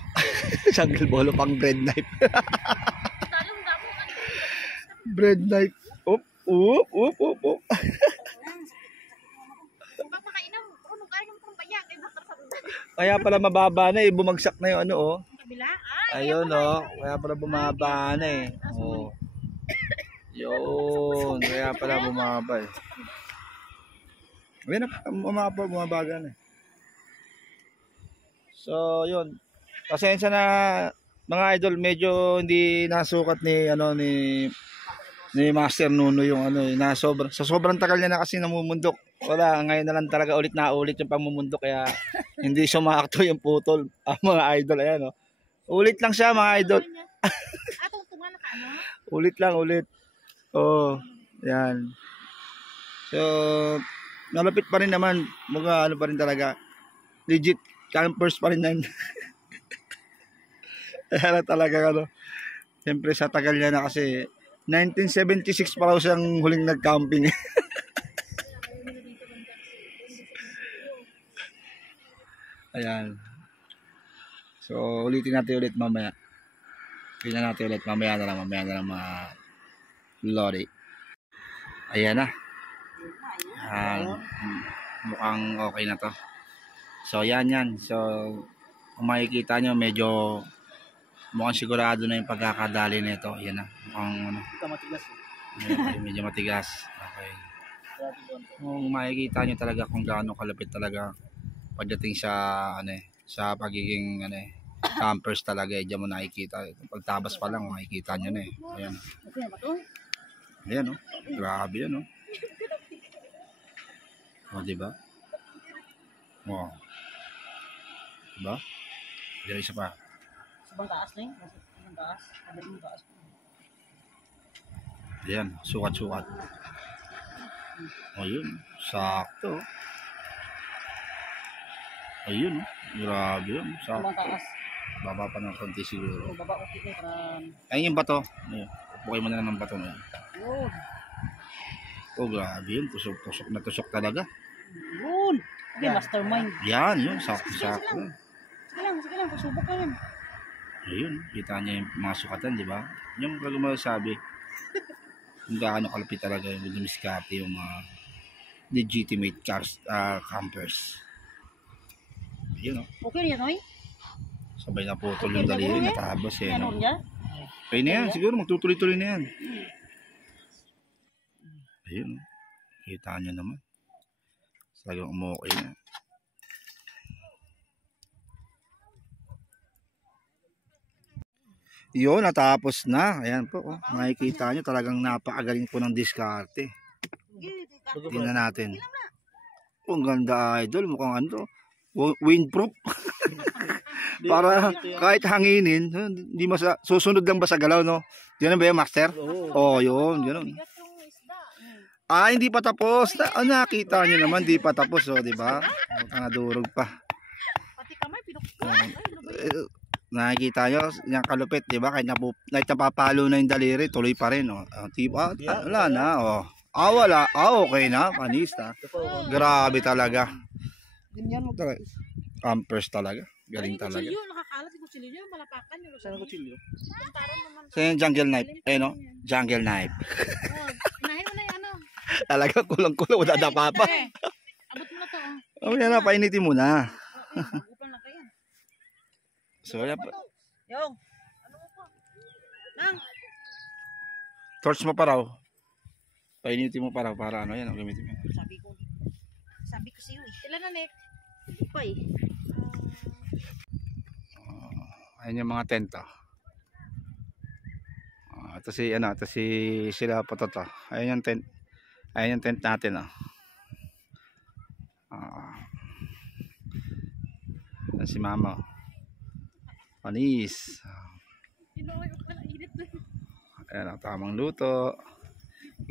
Jungle bolo pang bread knife. Bread knife. Up. Kaya pala mababa na bumagsak na yung Kabila? Ayun kaya pala bumaba na Yun, kaya pala bumaba Ayun na, bumabaga na So, yun. Pasensya na mga idol, medyo hindi nasukat ni Master Nuno yung sa sobrang tagal niya na kasi namumundok. Wala, ngayon na lang talaga ulit yung pamumundok kaya hindi sumakto yung putol. Mga idol, ayan Ulit lang siya mga idol. Tungtungan na ka, Ulit. Yan. So, malapit pa rin naman. Mga pa rin talaga. Legit campers pa rin yan. Kaya talaga siyempre sa tagal niya na kasi 1976 pa raw siyang huling nag-camping. Ayan. So, ulitin natin ulit mamaya. Tingnan natin ulit mamaya na lang mga lorry. Ayan na. Mukhang okay na to. So, yan. So, kung makikita nyo, mukhang sigurado na yung pagkakadali nito. Ayan na. Mukhang Matigas. medyo matigas. Okay. Kung makikita nyo talaga kung gaano kalapit talaga pagdating sa pagiging campers talaga, diyan mo nakikita. Pagtabas pa lang makikita nyo na Ayan. Ayan grabe yan diba? Diba? Diyan isa pa. Sa bang taas na yun? Sa bang taas? Sa bang taas? Ayan, sukat-sukat. Ayun, sakto. Ayun, grabe yun. Sakto. Mataas. Baba pa ng konti siguro. Baba ko kita para... Ayun yung bato. Ayun. Bukay mo na lang ng bato na yun. Yun. Oh, grabe yun. Tusok na tusok talaga. Yun. Okay, mastermind. Yan, yun. Sakto-sakto. Sige lang, pasubok ka yan. Ayun, kita niya yung mga sukatan, di ba? Yung kagumang sabi, kung gaano kalapit talaga yung dumiskarte yung mga legitimate campers. Ayun, oh. Okay yan, oy. Sabay na putol yung daliri, natabas eh. Ano No? niya? Pwede na yan, siguro magtutuloy-tuloy na yan. Ayun, kita nyo naman. Talagang umukay na. Yun, natapos na. Ayan po, oh. Makikita nyo talagang napakagaling po ng diskarte. Tingnan natin. Oh, ang ganda idol, mukhang ano, windproof. Para kahit hanginin, hindi susunod lang ba sa galaw, no? Yan ba yung master? Oh, yun, ganoon. Ah, hindi pa tapos. Nakita nyo naman, hindi pa tapos, oh, di ba? Nadurog pa. Pati kamay, pinukot. Nakikita nyo, yung kalupit, di ba? Kahit napapalo na yung daliri, tuloy pa rin, oh. Wala na, oh. Wala. Okay na, panista. Grabe talaga. Ganyan mo talaga. Campers talaga. Galing talaga. Kutsilyo, nakakalat yung kutsilyo, malapakan yung Saan ko chilyo? So yung jungle knife, no? Jungle knife. Inahin mo na yung ano. Talaga kulang-kulang, wala na papa. Abot mo na to, oh. Oh, yan na, painitin mo na. Upang lang kayo. So, yan pa. Yung. Ano mo po? Nang. Torch mo pa raw. Painitin mo pa raw para ano yan, gamitin mo. Sabi ko sa'yo eh. Ilan na, Nick? Pa eh. Ayan yung mga tent, oh. Ito si sila po to. Ayan yung tent. Ayan yung tent natin, oh. Ayan si mama, oh. Panis. Ayan ang tamang luto.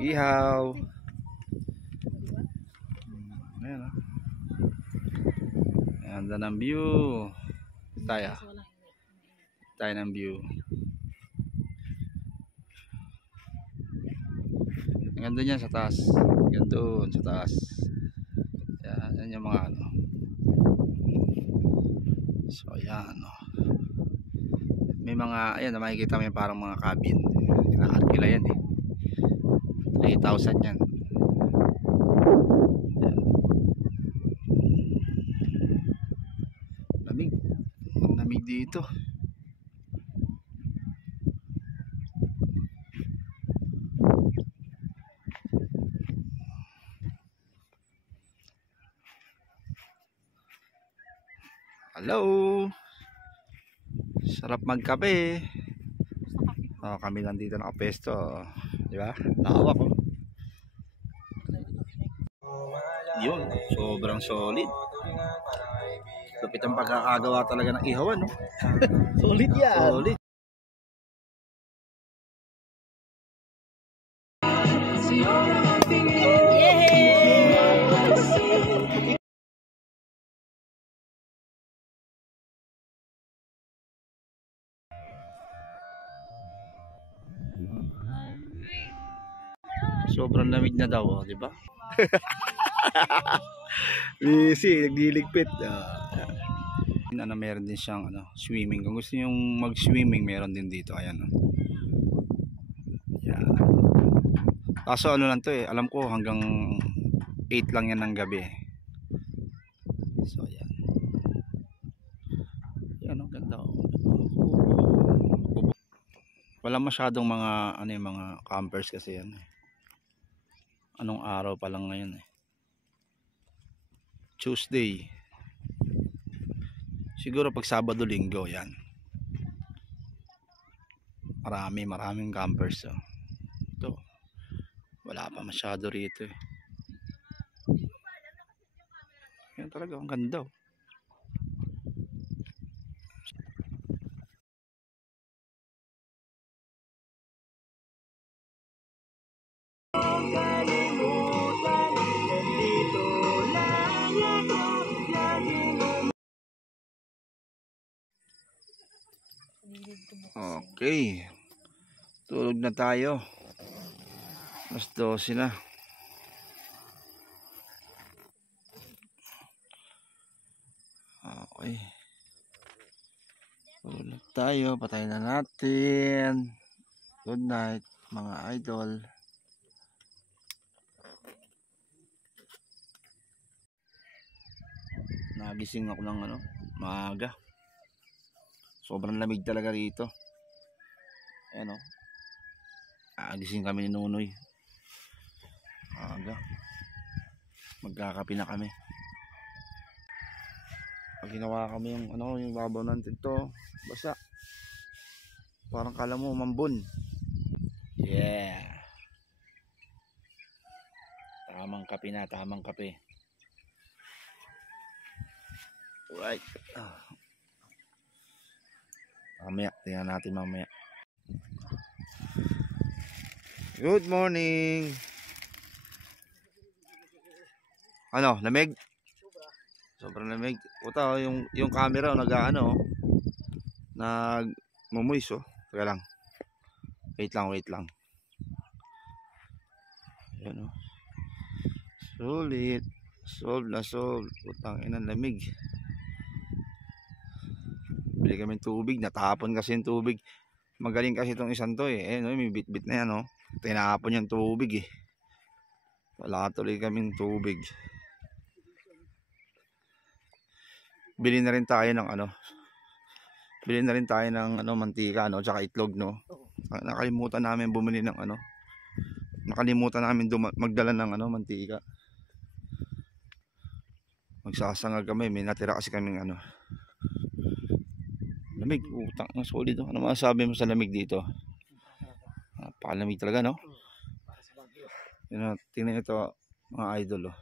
Ihaw. Ayan, oh. Ayan, ganda ng view. Tayo ng view. Ang ganda niyan sa taas. Yan doon sa taas. Yan yung mga ano. So ayan, oh. May mga, ayan, makikita mo yung parang mga cabin. Inaarkila yan eh. 3,000 yan. Lamig. Ang lamig dito. Hello. Sarap magkape. Oh, kami lang dito nakapesto, di ba? Lawak, oh. Yun, sobrang solid. Lupit ang pagkakagawa talaga ng ihawan, no? Solid yan. Solid. Sobrang lamig na daw, oh, di ba? Busy, nagliligpit. Ano, meron din siyang ano, swimming. Kung gusto niyo mag-swimming, meron din dito. Ayan, oh. Yan. Kaso ano lang to eh, alam ko hanggang 8 lang yan ng gabi. So ayan. Yan, oh, ganda, oh. Wala masyadong mga ano yung mga campers kasi yan eh. Anong araw pa lang ngayon eh. Tuesday. Siguro pag Sabado, Linggo yan. Maraming campers, oh. Ito. Wala pa masyado rito eh. Yan talaga, ang ganda, oh. Gilid ko bukas. Okay. Tulog na tayo. Alas 12 na. Okay. Tulog tayo. Patayin na natin. Good night, mga idol. Nagising ako ng maaga. Sobrang lamig talaga rito. Ayan o. Nagising kami ni Nunoy. Maaga. Magkakape na kami. Pag ginawa kami yung babaw ng tinto, basa. Parang kala mo mambon. Yeah. Tamang kape na, tamang kape. Right. Mamaya, tingnan natin mamaya. Good morning. Ano, lamig? Sobrang lamig. Puta, yung camera nagmumuis oh. Teka lang. Wait lang. Ayan oh. Sulit. Solve. Putang ina, lamig. Bili kami tubig, natapon kasi yung tubig. Magaling kasi itong isang to eh. May bit-bit na yan oh. Tinapon yung tubig eh. Wala tuloy kaming tubig. Bili na rin tayo ng mantika tsaka itlog no. Nakalimutan namin bumili ng nakalimutan namin magdala ng mantika. Magsasangag kami, may natira kasi kaming lamig, utang ng solid. Ano masasabi mo sa lamig dito? Napakalamig talaga no. Tingnan ito mga idol oh.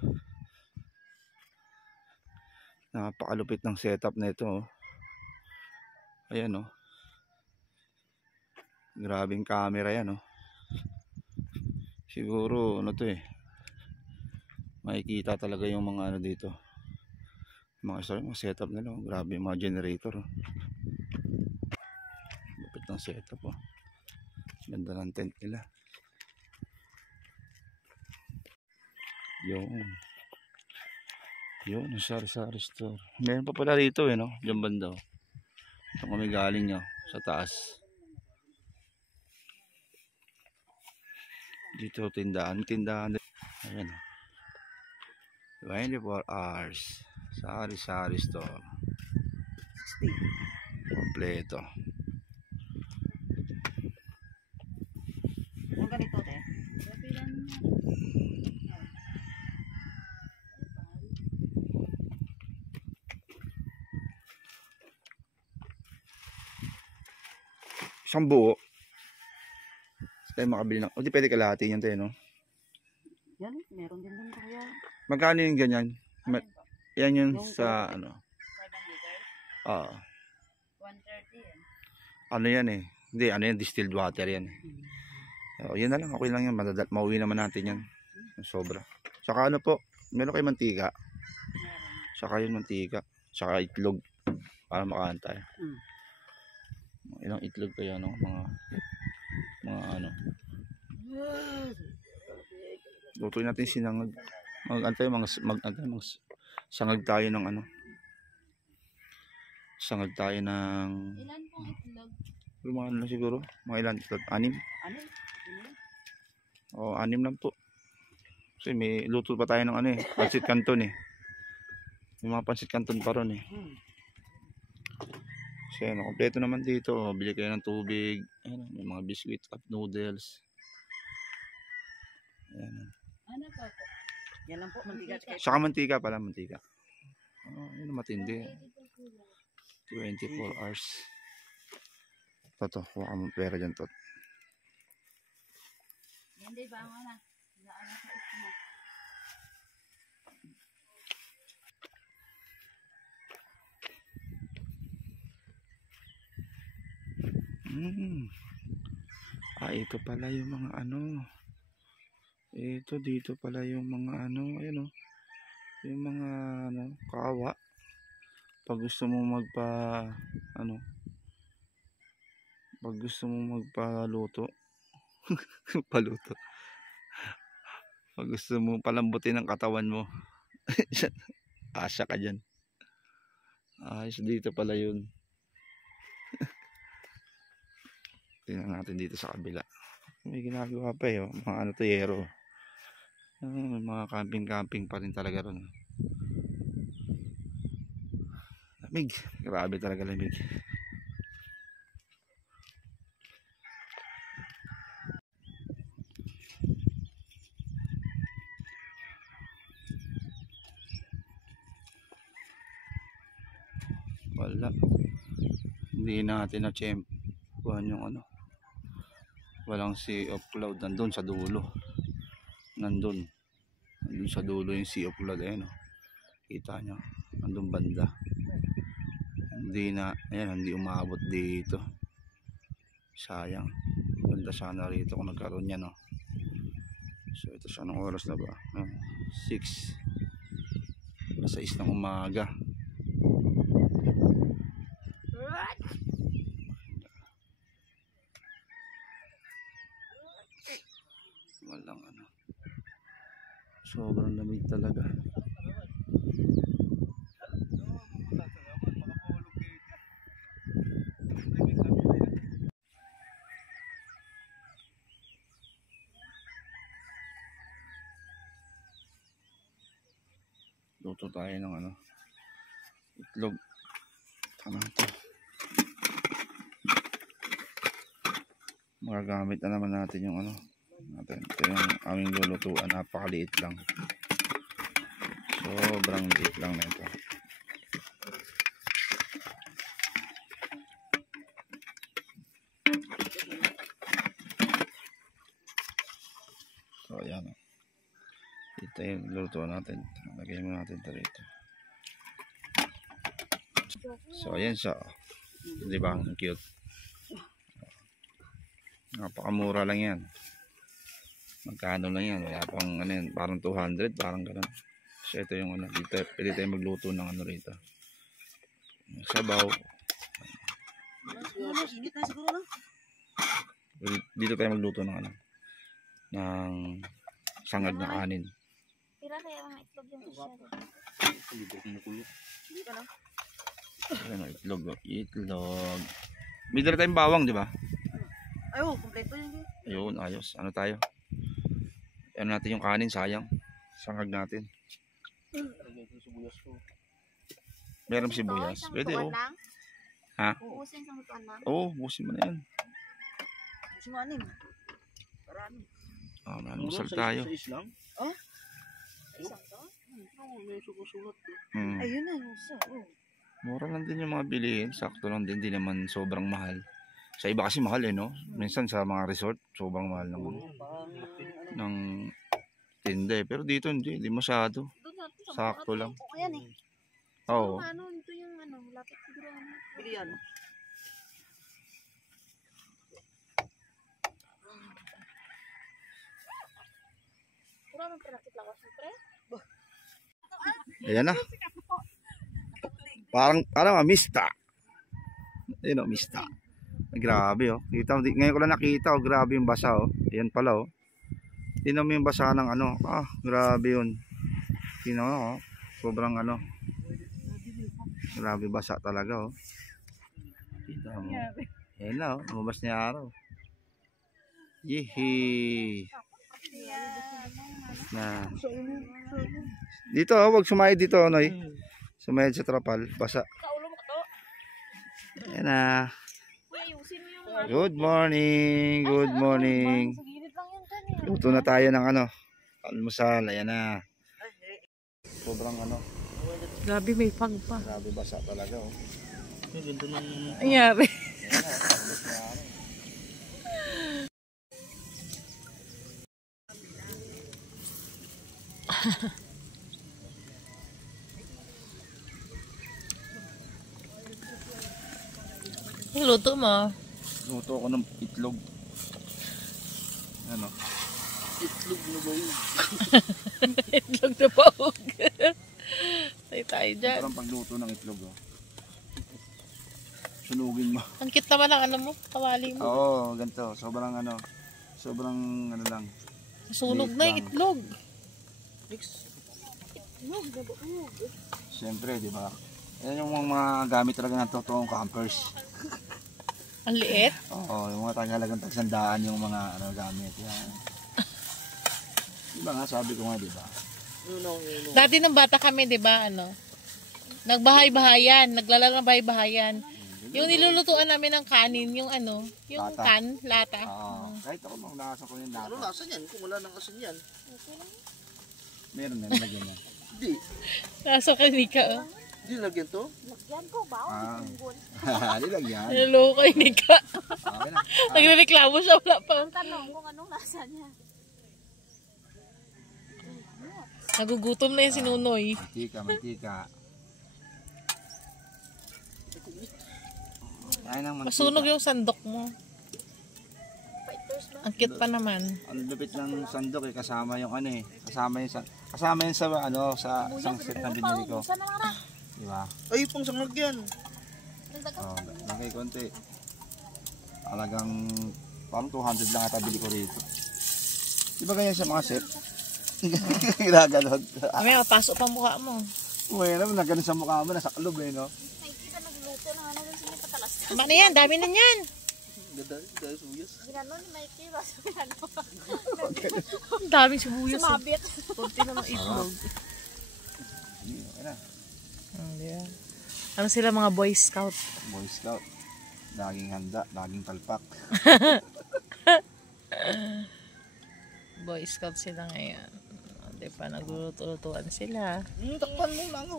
Napakalupit ng setup na ito oh. Ayan oh. Grabing camera yan oh. Siguro to eh. Makikita talaga yung mga dito. Mga setup nila oh. Grabe yung mga generator oh. Lupit ng setup oh. Ganda ng tent nila. Yun, ang sari-sari store. Meron pa pala rito no, diyan banda. Ito kami galing sa taas. Dito tindahan. Ayan. 24 hours. Sari-sari store. Kompleto. Ang ganito te. Isang buo. Tayo makabili ng. O di pwede kalahati yan tayo no. Yan, meron din doon kaya. Magkano yung ganyan? Yan yung sa 7 liters? 130 yan. Ano yan eh. Hindi, yan distilled water yan. Yan na lang, okay lang yan. Mauwi naman natin yan. Sobra. Saka po, meron kayo mantika. Saka yung mantika. Saka itlog. Para makahantay. Ilang itlog kayo mga lutuin natin sinangag. Sangag tayo ng Sangag tayo ng Ilan pong itlog? mga lang siguro. Mga ilan itlog? 6? O 6 lang po. Kasi may luto pa tayo ng pansit canton eh. May mga pansit canton pa ron eh. Kasi kompleto naman dito. Bili kayo ng tubig. May mga biscuit, cup noodles. Ayan. Ano pa po? Yan lang po, mantika. Saka mantika pala, mantika. Yun matindi. 24 hours. Toto, huwag ka mong pera dyan, Tot. Hindi ba ang na? Naanak sa ismo. Ito pala yung mga ito dito pala yung mga ayun yung mga kawa pag gusto mo Pag gusto mo magpaluto, paluto. Pag gusto mo palambutin ang katawan mo, asya ka dyan. Ayos dito pala yun. Tingnan natin dito sa kabila. May ginagawa pa eh. Mga ano to, yero. May mga camping pa rin talaga ron. Lamig. Grabe talaga lamig. Wala. Hindi natin na-champuan yung ano. Walang sea of cloud. Nandun sa dulo. Nandun sa dulo yung sea of cloud. Ayan o. Kita nyo. Nandun banda. Hindi na. Ayan. Hindi umabot dito. Sayang. Ganda sana rito kung nagkaroon yan o. So ito siya. Anong oras na ba? 6. Nasa 6 ng umaga. Walang ano. Sobrang lamig talaga. Luto tayo ng ano, itlog. Ano ito? Magagamit na naman natin yung ano natin. Ito yung aming lulutuan. Napakaliit lang. Sobrang liit lang na ito. So ayan. Ito yung lulutuan natin. Lagay mo natin ito rito. So ayan siya. Diba? Ang cute. Napakamura lang yan. Magkano lang yan? Wala pang ano yan, parang 200, parang gano'n. So ito yung ano, dito pwede tayo magluto ng ano rito. Sabaw. Dito tayo magluto ng ano, ng sangag na kanin. Pira kaya mga itlog yung isa. Ano, itlog. Itlog. May dala tayong bawang, di ba? Ay, kompleto yun. Ayun, ayos. Ano tayo? Ano natin yung kanin, sayang. Sangag natin. Meron sibuyas. Pwede, oh. Ha? Uusin sa mutuan lang. Oo, busin mo na yan. Uusin mo anim. Marami. Ah, masal tayo. Sa Islam? Oh? Isang to? Oo, may susulat. Ayun na, isa. Mura lang din yung mga bilihin. Sakto lang din. Di naman sobrang mahal. Sa iba kasi mahal eh, no? Minsan sa mga resort, sobrang mahal ng tinda eh. Pero dito hindi masyado. Sakto lang. Ayan eh. Oo. Ano, ito yung ano, lapit siguro ano. Bilian. Pura ng pinakit lang ako, siyempre. Ayan na. Parang mista. Ayun o, mista. Grabe oh. Ngayon ko lang nakita oh. Grabe yung basa oh. Ayan pala oh. Tingnan mo yung basa ng ano. Ah, grabe yun. Tingnan mo oh. Sobrang ano. Grabe basa talaga oh. Tingnan mo. Ayan na oh. Lumabas niya araw. Yehey. Na. Dito oh. Huwag sumayad dito oh, Noy. Sumayad sa trapal. Basa. Kaulo mo ka to. Ayan na. Ayusin mo yung Good morning. Good morning. sa gilid lang yan dyan eh. Luto na tayo ng ano, almusal. Ayan na. Sobrang ano, Grabe, may pag pa. grabe basa talaga oh. Ang ganda ng... Nangyari. Ayan na, tapos na ano. Luto mo. Luto ko ng itlog. Ano? Itlog na ba yun? Itlog na paug. Tayo tayo dyan. Parang pagluto ng itlog oh. sunugin mo. Ang cute naman ang ano mo, kawali mo. Oo, ganito. Sobrang ano lang. Sunog liit na yung lang. itlog. Siyempre, di ba? Yan yung mga gamit talaga ng totoong campers. Ang liit. Oo, yung mga tagalagang tagsandaan yung mga gamit. Yan. Diba nga, sabi ko nga, diba? Dati nung bata kami, di ba, nagbahay-bahayan, naglalaro ng bahay-bahayan. Yung nilulutuan namin ng kanin, yung yung Lata. lata. Oo. Kahit ako nung nakasan ko yung Ano lata. lasa niyan? Kung wala nang asin yan. Meron na, nilagyan yan. Hindi. Nasa kanika, oh. Hindi lagyan to. Nilagyan. Niloloko kay Nika. Okay na. Nagrereklamo siya, wala pa. Tanong kung anong lasa niya. Nagugutom na yung sinunoy. Mantika. Ay, ng mantika. Masunog yung sandok mo. Ang cute pa naman. Ang lupit ng sandok kasama yung kasama yung sa sa isang set na binili ko. Di ba? Ay, pang sanglagyan. Oh, lagay konti. Talagang parang 200 lang ata bili ko rito. Di ba ganyan sa mga set? Ginaganon. May pasok pa mukha mo. Uy, naman na ganun sa mukha mo, nasa kalob no? Ay, kita nagluto ng ano dun sa may patalas. Tama na yan, dami na yan. Ganda, dahil suyas. Ginano ni Mikey, basta ginano. Ang daming sibuyas. Sumabit. Kunti na ng itlog. Okay na. Ano sila mga Boy Scout? Boy Scout. Laging handa, laging talpak. Boy Scout sila ngayon. Di pa nagluluto-lutuan sila. Takpan mo lang ako.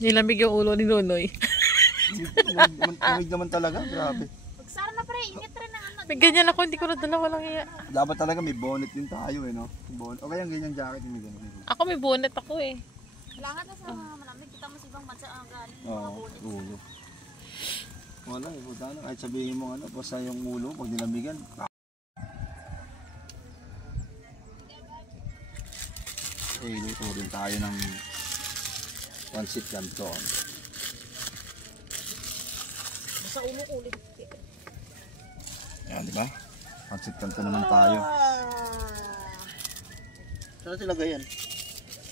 Nilamig yung ulo ni Nonoy. Tumig naman talaga, grabe. Magsara na pre, ingat rin ang ano. May ganyan ako, hindi ko na dala, walang iya. Dapat talaga may bonnet din tayo no? Bonnet. O kaya ganyan jacket yung may ganyan. Ako may bonnet ako eh. Kailangan na sa malamig, kita mo sa ibang bansa ang galing. Oo, ulo. Wala, puta na. Kahit sabihin mo basta yung ulo, pag nilamigan. Luto rin tayo ng pancit canton. Sa ulo ulit. Ayan, di ba? Pancit canton naman tayo. Saan natin lagayan?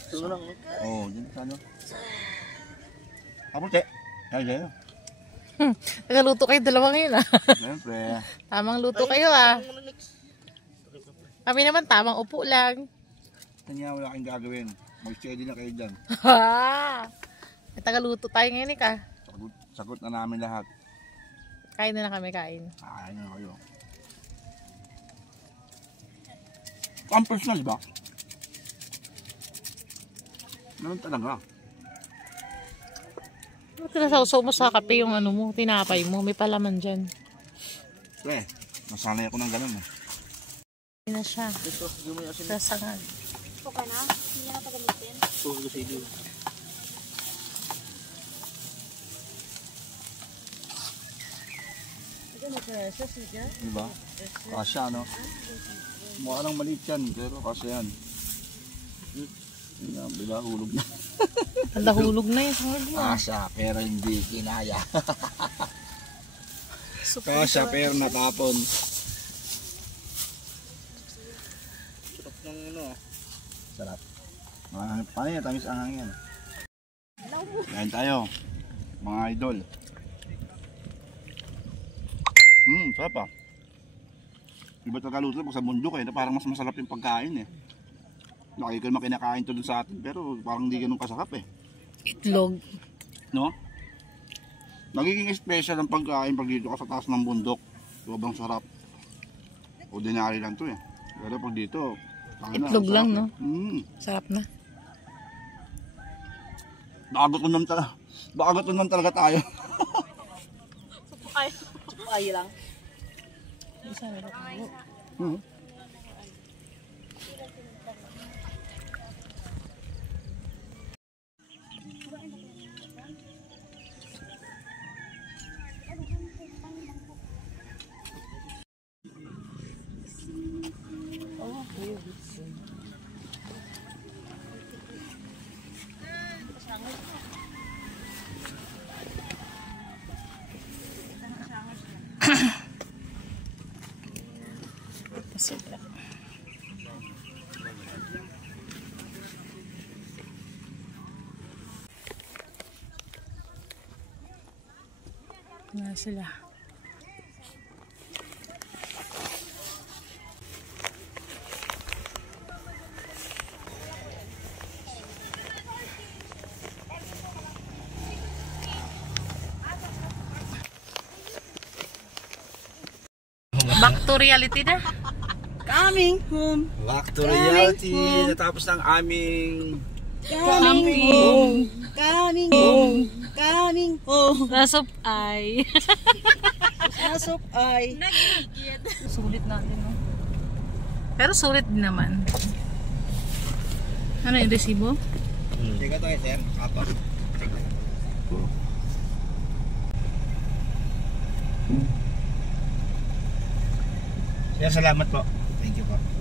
Ito lang. Oo, dyan sa Tapos Ayan. Nagaluto kayo dalawa ngayon ah. Siyempre. Tamang luto kayo ah. Kami naman tamang upo lang. Kanya wala kang gagawin. Mag-steady na kayo dyan. May tagaluto tayo ngayon eh ka. Sagot na namin lahat. Kain na kami, kain. Kain na kayo. Campers na, di ba? Ganun talaga. Tinasawsaw mo sa kape yung mo, tinapay mo. May palaman dyan. Nasanay ako ng ganun eh. Hindi na siya. Ito, hindi mo yung asin. Sasangan. Okay na, hindi na tagalitin. Ito, kasi hindi. Di ba? Kasya, no? Mukha lang maliit yan, pero kasya yan. Di ba? Hulog na. Nahulog na yung sangag mo. Kasya, pero hindi kinaya. Kasya, pero natapon. Sarap ng Sarap. Paano yan? Tamis ang hangin. Kain tayo. Mga idol. Sarap ah. Iba talaga luto pag sa bundok na parang mas masarap yung pagkain eh. Laki ko naman kinakain to dun sa atin pero parang hindi ganun kasarap eh. Itlog. No? Nagiging special ang pagkain pag dito ka sa taas ng bundok. Sobrang sarap. Ordinary lang to eh. Pero pag dito, Itlog lang, no? Sarap Sarap na. Baka gutom naman talaga tayo. Ay lang. sila. Yan sila. Back to reality na. Coming home. Back to reality. Natapos ng aming Coming home. Coming home. Coming home. Rasop ay. Pasok ay. Sulit natin, no? Pero sulit din naman. Ano yung resibo? Teka tayo, sir. Apo. Sir, salamat po. Thank you po.